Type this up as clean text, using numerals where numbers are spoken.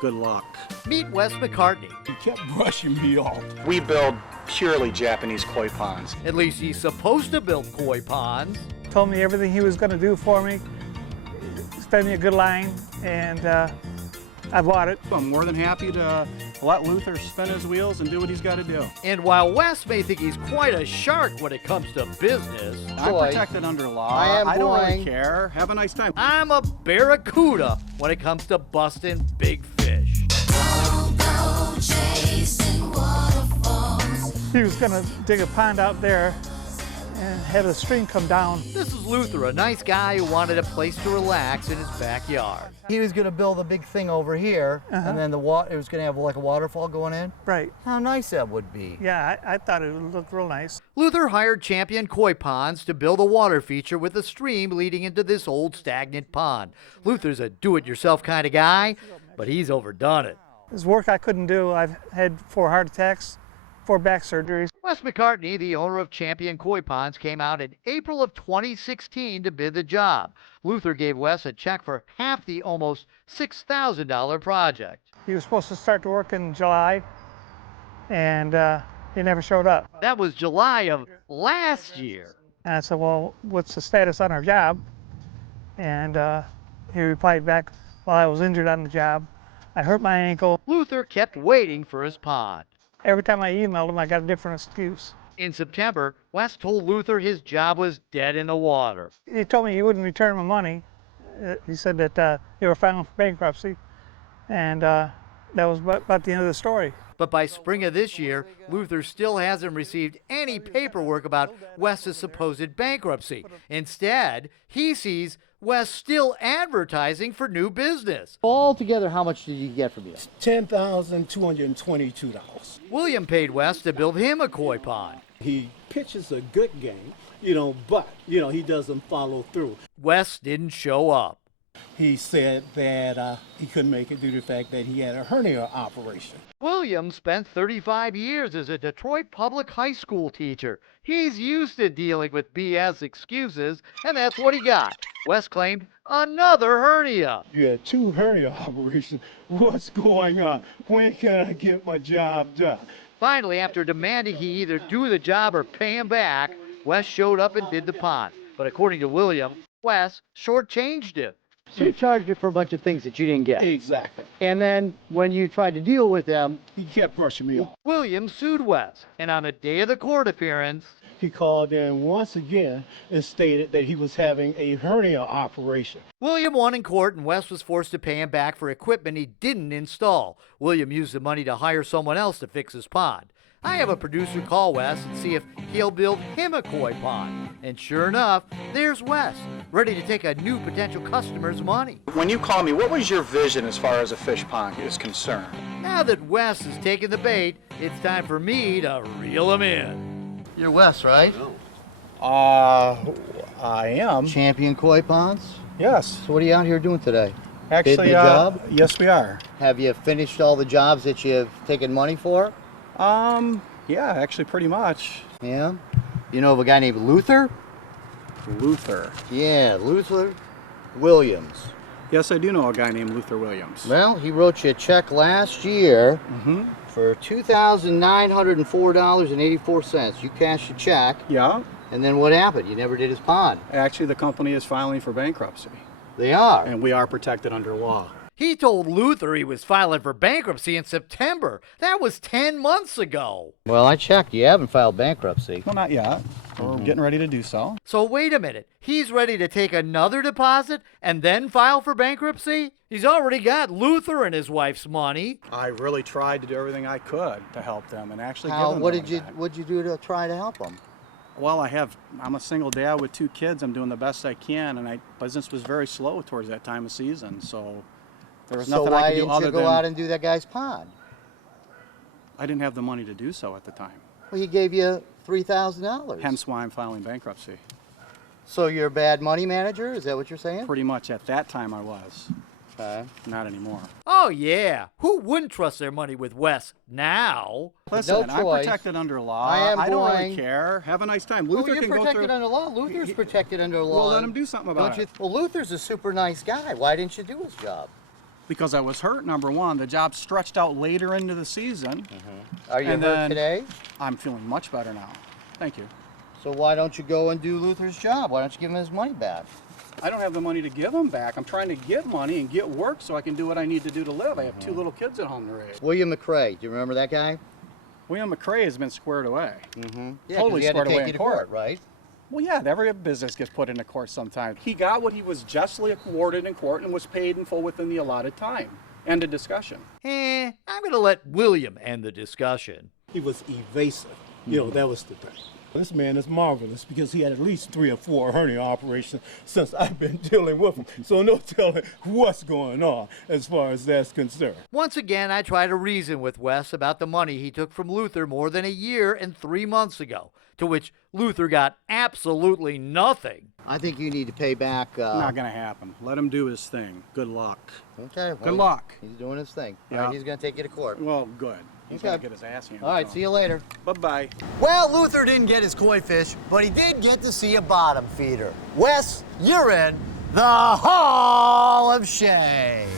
Good luck. Meet Wes McCartney. He kept brushing me off. We build purely Japanese koi ponds. At least he's supposed to build koi ponds. Told me everything he was going to do for me, spent me a good line, and I bought it. I'm more than happy to let Luther spin his wheels and do what he's got to do. And while Wes may think he's quite a shark when it comes to business, I'm protected under law. I don't really care. Have a nice time. I'm a barracuda when it comes to busting big fish. He was going to dig a pond out there and have a stream come down. This is Luther, a nice guy who wanted a place to relax in his backyard. He was going to build a big thing over here, and then it was going to have like a waterfall going in. Right. How nice that would be. Yeah, I thought it would look real nice. Luther hired Champion Koi Ponds to build a water feature with a stream leading into this old stagnant pond. Luther's a do-it-yourself kind of guy, but he's overdone it. It's work I couldn't do. I've had 4 heart attacks, 4 back surgeries. Wes McCartney, the owner of Champion Koi Ponds, came out in April of 2016 to bid the job. Luther gave Wes a check for half the almost $6,000 project. He was supposed to start to work in July, and he never showed up. That was July of last year. And I said, well, what's the status on our job? And he replied back, well, I was injured on the job. I hurt my ankle. Luther kept waiting for his pond. Every time I emailed him, I got a different excuse. In September, Wes told Luther his job was dead in the water. He told me he wouldn't return my money. He said that they were filing for bankruptcy, and that was about the end of the story. But by spring of this year, Luther still hasn't received any paperwork about Wes's supposed bankruptcy. Instead, he sees Wes still advertising for new business. Altogether, how much did you get from you? $10,222. William paid Wes to build him a koi pond. He pitches a good game, but, he doesn't follow through. Wes didn't show up. He said that he couldn't make it due to the fact that he had a hernia operation. William spent 35 years as a Detroit public high school teacher. He's used to dealing with BS excuses, and that's what he got. Wes claimed another hernia. You had 2 hernia operations. What's going on? When can I get my job done? Finally, after demanding he either do the job or pay him back, Wes showed up and did the pond. But according to William, Wes shortchanged it. So you charged it for a bunch of things that you didn't get. Exactly. And then when you tried to deal with them, He kept brushing me off. William sued Wes, and on the day of the court appearance, He called in once again and stated that he was having a hernia operation. William won in court, and Wes was forced to pay him back for equipment he didn't install. William used the money to hire someone else to fix his pond. I have a producer call Wes and see if he'll build him a koi pond. And sure enough, there's Wes, ready to take a new potential customer's money. When you called me, what was your vision as far as a fish pond is concerned? Now that Wes has taken the bait, it's time for me to reel him in. you're Wes, right? I am. Champion Koi Ponds. Yes. So what are you out here doing today? Actually, Bidding the job? yes, we are. Have you finished all the jobs that you've taken money for? Yeah, actually, pretty much. Yeah. You know of a guy named Luther? Luther. Yeah, Luther Williams. Yes, I do know a guy named Luther Williams. Well, he wrote you a check last year for $2,904.84. You cashed the check, Yeah. and then what happened? You never did his pond. Actually, the company is filing for bankruptcy, They are. and we are protected under law. He told Luther he was filing for bankruptcy in September. That was 10 months ago. Well, I checked. You haven't filed bankruptcy. Well, not yet. We're getting ready to do so. So wait a minute. He's ready to take another deposit and then file for bankruptcy? He's already got Luther and his wife's money. I really tried to do everything I could to help them and actually give them What their did you money back. What'd you do to try to help them? Well, I'm a single dad with 2 kids. I'm doing the best I can, and business was very slow towards that time of season, so there was So nothing why I could do didn't other you go than out and do that guy's pond? I didn't have the money to do so at the time. Well, he gave you $3,000. Hence why I'm filing bankruptcy. So you're a bad money manager? Is that what you're saying? Pretty much at that time I was. Okay. Not anymore. Oh, yeah. Who wouldn't trust their money with Wes now? Listen, I'm choice. protected under law. I am don't really going- care. Have a nice time. Well, Luther you're can go protected through. under law. Luther's protected under law. Well, let him do something about Don't you? it. Well, Luther's a super nice guy. Why didn't you do his job? Because I was hurt, number one. The job stretched out later into the season. Are you And hurt then- today? I'm feeling much better now. Thank you. So why don't you go and do Luther's job? Why don't you give him his money back? I don't have the money to give him back. I'm trying to get money and get work so I can do what I need to do to live. I have 2 little kids at home to raise. William McRae. Do you remember that guy? William McRae has been squared away. Yeah, Totally he had to squared away take in you to court. court, right? Well, yeah, every business gets put into court sometimes. He got what he was justly awarded in court and was paid in full within the allotted time. End of discussion. I'm going to let William end the discussion. He was evasive. You know, that was the thing. This man is marvelous because he had at least 3 or 4 hernia operations since I've been dealing with him. So no telling what's going on as far as that's concerned. Once again, I try to reason with Wes about the money he took from Luther more than a year and 3 months ago, to which Luther got absolutely nothing. I think you need to pay back. Not gonna happen. Let him do his thing. Good luck. Okay. Well, Good luck. He's doing his thing. All Yeah. right, he's going to take you to court. Well, good. He's Okay. gonna get his ass handed. All right. See you later. Bye-bye. Well, Luther didn't get his koi fish, but he did get to see a bottom feeder. Wes, you're in the Hall of Shame.